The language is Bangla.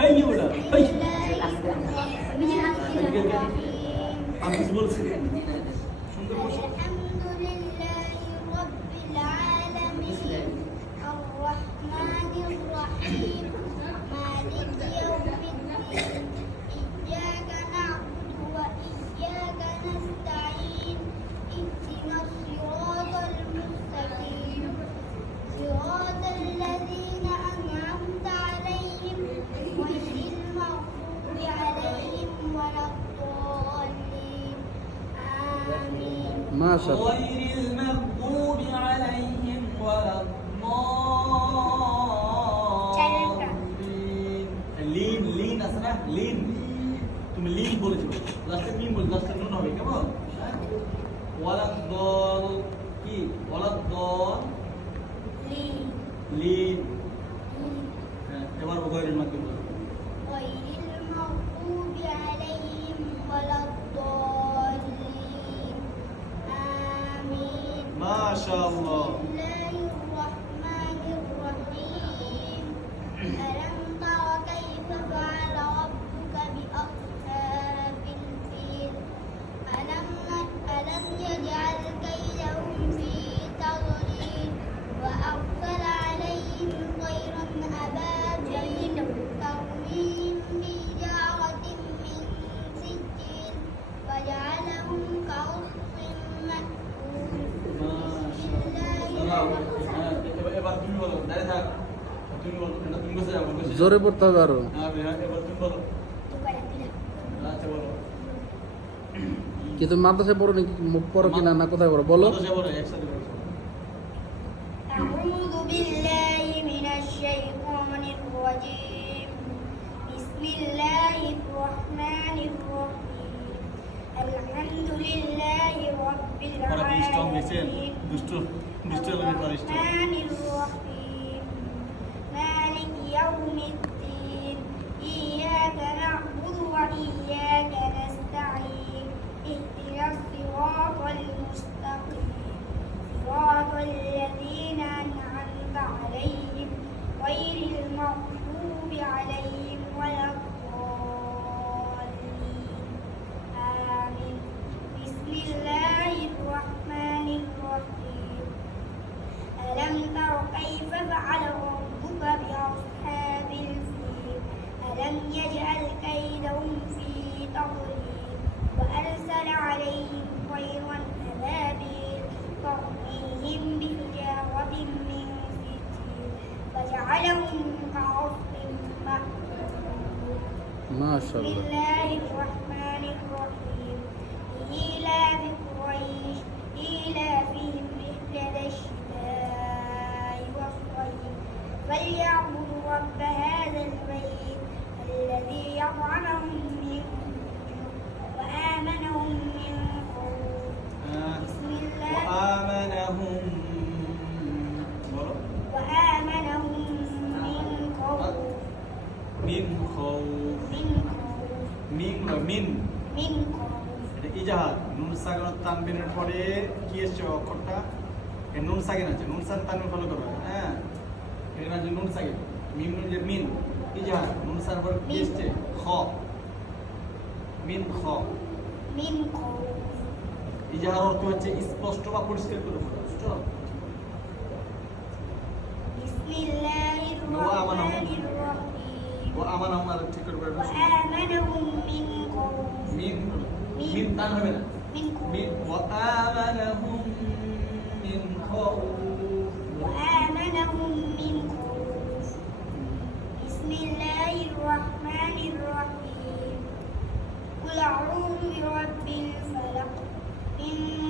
هيا ولا هيا عم تزبط الحمد لله رب العالمين الرحمن الرحيم مالك آمين মাশাআল্লাহ غير المغضوب عليهم ولا الضالين লিন লিন আছে না লিন তুমি লিন বলেছো লাস্টে মিম বল লাস্টে নুন হবে কেমন ওয়ালা ما شاء الله. জোরে পড়তে হবে আরো হ্যাঁ, হ্যাঁ, এবার তুমি বলো আচ্ছা বলো কি তুমি মাদ্রাসায় পড়ো নাকি মুখ পড়ো কিনা না কোথায় পড়ো বলো মাদ্রাসায় বলো একসাথে বলো أعوذ بالله من الشيطان الرجيم بسم الله الرحمن الرحيم الحمد لله رب ওরা দুষ্ট নিছেন العالمين النار والزلابيل ترميهم من سجيل فجعلهم كعصف مأكول ما شاء الله. بسم الله الرحمن الرحيم. إيلاف قريش إيلافهم رحلة الشتاء والصيف. فليعبدوا رب هذا البيت الذي يطعمهم মিন মিন। মিন। এটা ইজাহার নুন সাগর তানবিনের পরে কি এসছে অক্ষরটা? এর নুন সাগেন আছে। নুন সাগেন তানবিন ফলো করবে। হ্যাঁ? এর নাম নুন সাগেন মিম নুন যে মিন। ইজাহার নুন সাগর পরে কি এসছে। খ। মিন খ। মিন খ। ইজাহার অর্থ হচ্ছে স্পষ্ট বা পরিষ্কার করে স্পষ্ট বিসমিল্লাহির রহমানির রহিম। ও আমানাম আর ঠিক করে বলবেন মিন মিন টান হবে না মিন ওয়া আমানাহুম মিন খাউফ ওয়া আমানাহুম মিন খাউফ বিসমিল্লাহির রহমানির রহিম কুল আউযু বিরাব্বিল ফালাক মিন